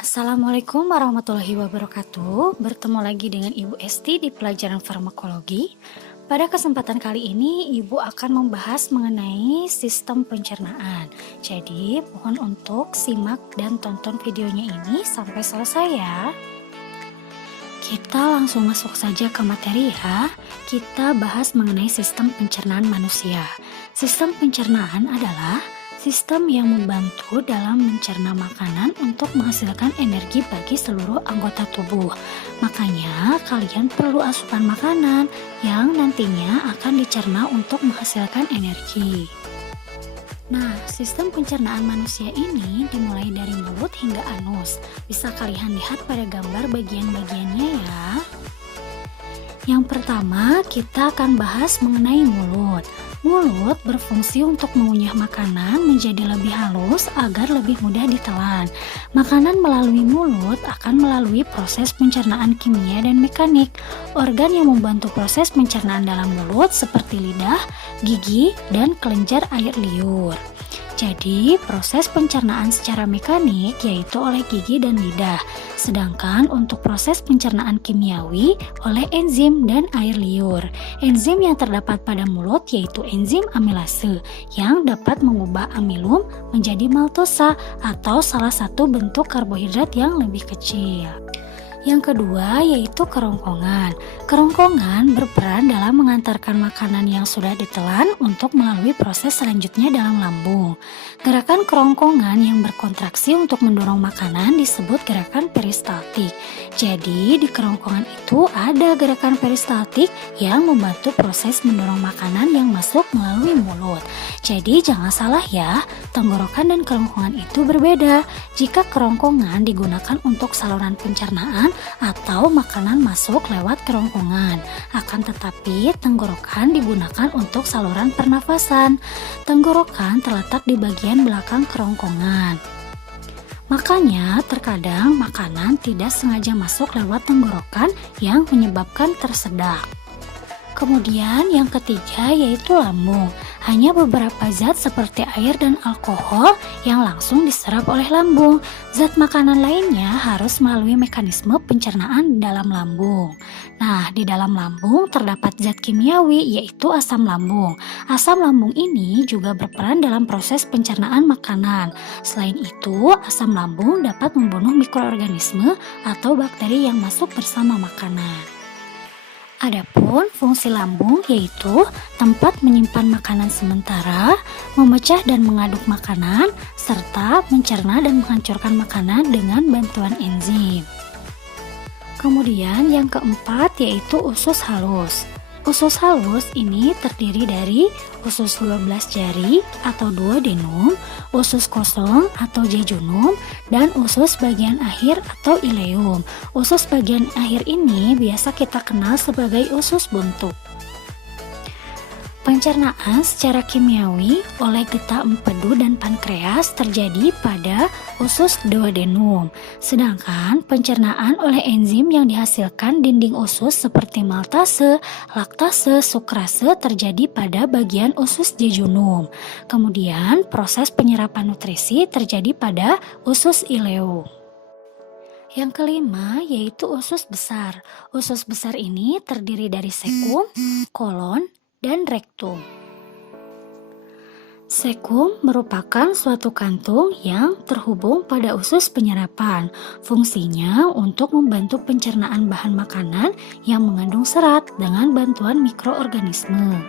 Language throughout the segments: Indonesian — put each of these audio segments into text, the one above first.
Assalamualaikum warahmatullahi wabarakatuh. Bertemu lagi dengan Ibu Esti di pelajaran farmakologi. Pada kesempatan kali ini, Ibu akan membahas mengenai sistem pencernaan. Jadi, mohon untuk simak dan tonton videonya ini sampai selesai ya. Kita langsung masuk saja ke materi ya. Kita bahas mengenai sistem pencernaan manusia. Sistem pencernaan adalah sistem yang membantu dalam mencerna makanan untuk menghasilkan energi bagi seluruh anggota tubuh. Makanya kalian perlu asupan makanan yang nantinya akan dicerna untuk menghasilkan energi. Nah, sistem pencernaan manusia ini dimulai dari mulut hingga anus. Bisa kalian lihat pada gambar bagian-bagiannya ya. Yang pertama, kita akan bahas mengenai mulut. Mulut berfungsi untuk mengunyah makanan menjadi lebih halus agar lebih mudah ditelan. Makanan melalui mulut akan melalui proses pencernaan kimia dan mekanik. Organ yang membantu proses pencernaan dalam mulut seperti lidah, gigi, dan kelenjar air liur. Jadi, proses pencernaan secara mekanik yaitu oleh gigi dan lidah. Sedangkan untuk proses pencernaan kimiawi oleh enzim dan air liur. Enzim yang terdapat pada mulut yaitu enzim amilase yang dapat mengubah amilum menjadi maltosa atau salah satu bentuk karbohidrat yang lebih kecil. Yang kedua yaitu kerongkongan. Kerongkongan berperan dalam mengantarkan makanan yang sudah ditelan untuk melalui proses selanjutnya dalam lambung. Gerakan kerongkongan yang berkontraksi untuk mendorong makanan disebut gerakan peristaltik. Jadi di kerongkongan itu ada gerakan peristaltik yang membantu proses mendorong makanan yang masuk melalui mulut. Jadi jangan salah ya, tenggorokan dan kerongkongan itu berbeda. Jika kerongkongan digunakan untuk saluran pencernaan atau makanan masuk lewat kerongkongan, akan tetapi tenggorokan digunakan untuk saluran pernafasan. Tenggorokan terletak di bagian belakang kerongkongan. Makanya terkadang makanan tidak sengaja masuk lewat tenggorokan yang menyebabkan tersedak. Kemudian yang ketiga yaitu lambung. Hanya beberapa zat seperti air dan alkohol yang langsung diserap oleh lambung. Zat makanan lainnya harus melalui mekanisme pencernaan di dalam lambung. Nah, di dalam lambung terdapat zat kimiawi yaitu asam lambung. Asam lambung ini juga berperan dalam proses pencernaan makanan. Selain itu, asam lambung dapat membunuh mikroorganisme atau bakteri yang masuk bersama makanan. Adapun fungsi lambung yaitu tempat menyimpan makanan sementara, memecah dan mengaduk makanan, serta mencerna dan menghancurkan makanan dengan bantuan enzim. Kemudian yang keempat yaitu usus halus. Usus halus ini terdiri dari usus 12 jari atau duodenum, usus kosong atau jejunum, dan usus bagian akhir atau ileum. Usus bagian akhir ini biasa kita kenal sebagai usus buntu. Pencernaan secara kimiawi oleh getah empedu dan pankreas terjadi pada usus duodenum. Sedangkan pencernaan oleh enzim yang dihasilkan dinding usus seperti maltase, laktase, sukrase terjadi pada bagian usus jejunum. Kemudian proses penyerapan nutrisi terjadi pada usus ileum. Yang kelima yaitu usus besar. Usus besar ini terdiri dari sekum, kolon, dan rektum. Sekum merupakan suatu kantung yang terhubung pada usus penyerapan. Fungsinya untuk membantu pencernaan bahan makanan yang mengandung serat dengan bantuan mikroorganisme.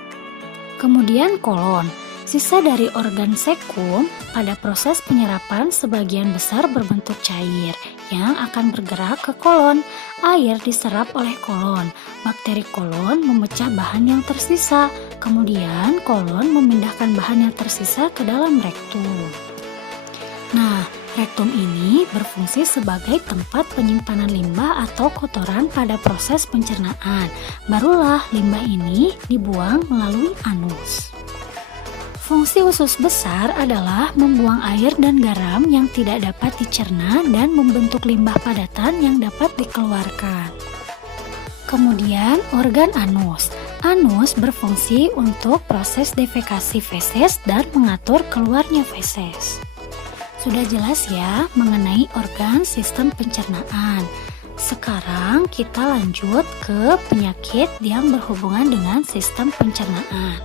Kemudian kolon. Sisa dari organ sekum pada proses penyerapan sebagian besar berbentuk cair yang akan bergerak ke kolon. Air diserap oleh kolon. Bakteri kolon memecah bahan yang tersisa. Kemudian kolon memindahkan bahan yang tersisa ke dalam rektum. Nah, rektum ini berfungsi sebagai tempat penyimpanan limbah atau kotoran pada proses pencernaan. Barulah limbah ini dibuang melalui anus. Fungsi usus besar adalah membuang air dan garam yang tidak dapat dicerna dan membentuk limbah padatan yang dapat dikeluarkan. Kemudian organ anus. Anus berfungsi untuk proses defekasi feses dan mengatur keluarnya feses. Sudah jelas ya mengenai organ sistem pencernaan. Sekarang kita lanjut ke penyakit yang berhubungan dengan sistem pencernaan.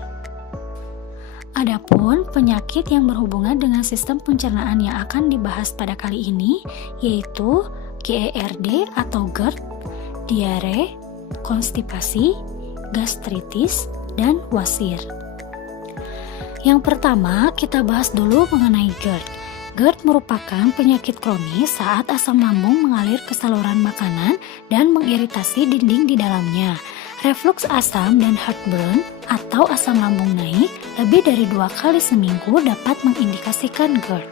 Adapun penyakit yang berhubungan dengan sistem pencernaan yang akan dibahas pada kali ini yaitu GERD atau GERD, diare, konstipasi, gastritis, dan wasir. Yang pertama, kita bahas dulu mengenai GERD. GERD merupakan penyakit kronis saat asam lambung mengalir ke saluran makanan dan mengiritasi dinding di dalamnya. Reflux asam dan heartburn atau asam lambung naik lebih dari 2 kali seminggu dapat mengindikasikan GERD.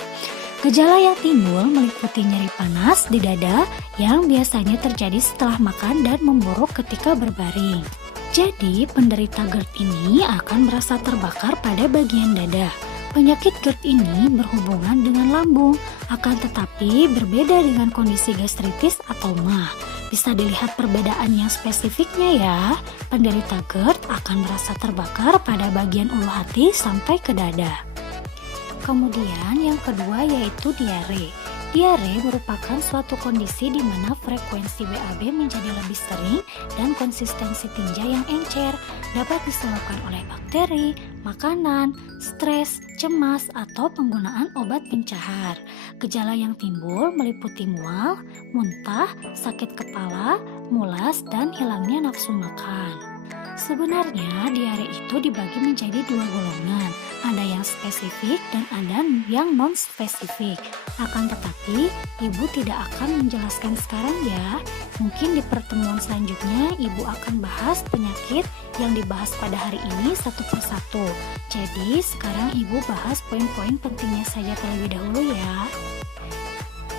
Gejala yang timbul meliputi nyeri panas di dada yang biasanya terjadi setelah makan dan memburuk ketika berbaring. Jadi, penderita GERD ini akan merasa terbakar pada bagian dada. Penyakit GERD ini berhubungan dengan lambung, akan tetapi berbeda dengan kondisi gastritis atau MAH. Bisa dilihat perbedaan yang spesifiknya ya. Penderita GERD akan merasa terbakar pada bagian ulu hati sampai ke dada. Kemudian yang kedua yaitu diare. Diare merupakan suatu kondisi di mana frekuensi BAB menjadi lebih sering dan konsistensi tinja yang encer, dapat disebabkan oleh bakteri, makanan, stres, cemas, atau penggunaan obat pencahar. Gejala yang timbul meliputi mual, muntah, sakit kepala, mulas, dan hilangnya nafsu makan. Sebenarnya diare itu dibagi menjadi 2 golongan, ada yang spesifik dan ada yang non-spesifik. Akan tetapi, Ibu tidak akan menjelaskan sekarang ya. Mungkin di pertemuan selanjutnya Ibu akan bahas penyakit yang dibahas pada hari ini satu persatu. Jadi sekarang Ibu bahas poin-poin pentingnya saja terlebih dahulu ya.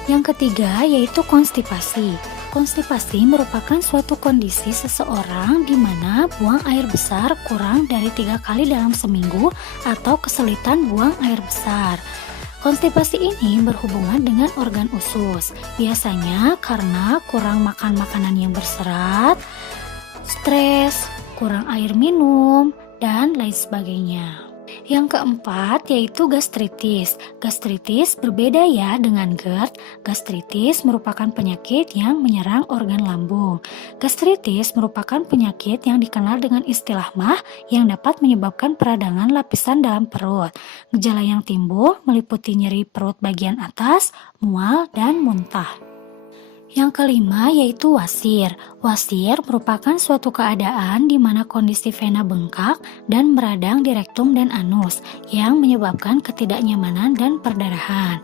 Yang ketiga yaitu konstipasi. Konstipasi merupakan suatu kondisi seseorang di mana buang air besar kurang dari 3 kali dalam seminggu atau kesulitan buang air besar. Konstipasi ini berhubungan dengan organ usus, biasanya karena kurang makan makanan yang berserat, stres, kurang air minum, dan lain sebagainya. Yang keempat yaitu gastritis. Gastritis berbeda ya dengan GERD. Gastritis merupakan penyakit yang menyerang organ lambung. Gastritis merupakan penyakit yang dikenal dengan istilah MAH yang dapat menyebabkan peradangan lapisan dalam perut. Gejala yang timbul meliputi nyeri perut bagian atas, mual, dan muntah. Yang kelima yaitu wasir. Wasir merupakan suatu keadaan di mana kondisi vena bengkak dan meradang di rektum dan anus yang menyebabkan ketidaknyamanan dan perdarahan.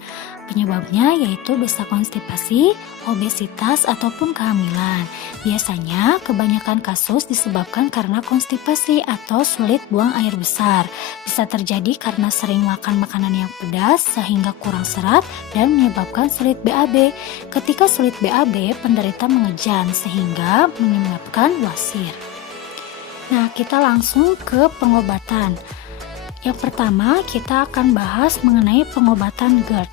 Penyebabnya yaitu bisa konstipasi, obesitas, ataupun kehamilan. Biasanya kebanyakan kasus disebabkan karena konstipasi atau sulit buang air besar. Bisa terjadi karena sering makan makanan yang pedas sehingga kurang serat dan menyebabkan sulit BAB. Ketika sulit BAB, penderita mengejan sehingga menyebabkan wasir. Nah, kita langsung ke pengobatan. Yang pertama, kita akan bahas mengenai pengobatan GERD.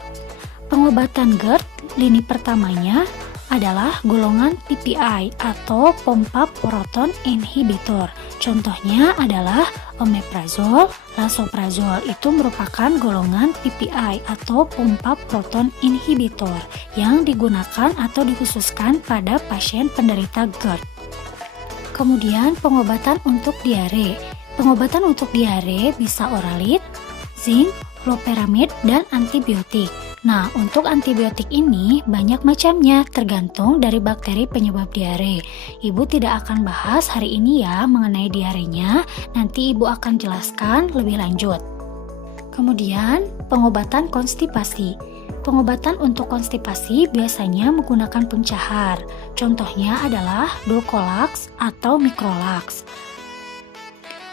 Pengobatan GERD, lini pertamanya adalah golongan PPI atau pompa proton inhibitor. Contohnya adalah omeprazol, lansoprazol. Itu merupakan golongan PPI atau pompa proton inhibitor yang digunakan atau dikhususkan pada pasien penderita GERD. Kemudian pengobatan untuk diare. Pengobatan untuk diare bisa oralit, zinc, loperamid, dan antibiotik. Nah, untuk antibiotik ini banyak macamnya tergantung dari bakteri penyebab diare. Ibu tidak akan bahas hari ini ya mengenai diarenya, nanti Ibu akan jelaskan lebih lanjut. Kemudian, pengobatan konstipasi. Pengobatan untuk konstipasi biasanya menggunakan pencahar. Contohnya adalah Dulcolax atau Microlax.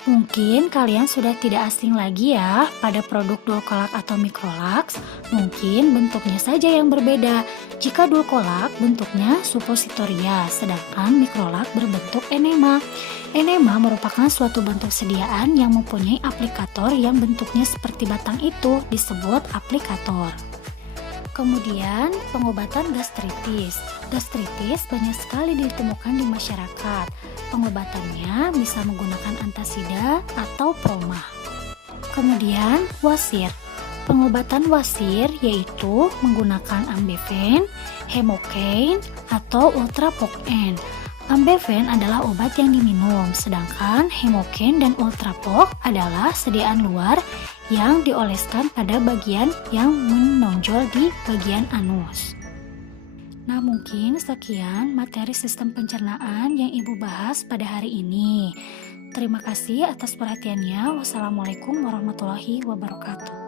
Mungkin kalian sudah tidak asing lagi ya pada produk Dulcolax atau Microlax. Mungkin bentuknya saja yang berbeda. Jika Dulcolax bentuknya suppositoria, sedangkan Microlax berbentuk enema. Enema merupakan suatu bentuk sediaan yang mempunyai aplikator yang bentuknya seperti batang itu disebut aplikator. Kemudian pengobatan gastritis. Gastritis banyak sekali ditemukan di masyarakat. Pengobatannya bisa menggunakan antasida atau proma. Kemudian wasir. Pengobatan wasir yaitu menggunakan Ambeven, Hemocaine, atau Ultrapoc-N. Ambeven adalah obat yang diminum, sedangkan Hemocaine dan Ultrapoc adalah sediaan luar yang dioleskan pada bagian yang menonjol di bagian anus. Nah, mungkin sekian materi sistem pencernaan yang Ibu bahas pada hari ini. Terima kasih atas perhatiannya. Wassalamualaikum warahmatullahi wabarakatuh.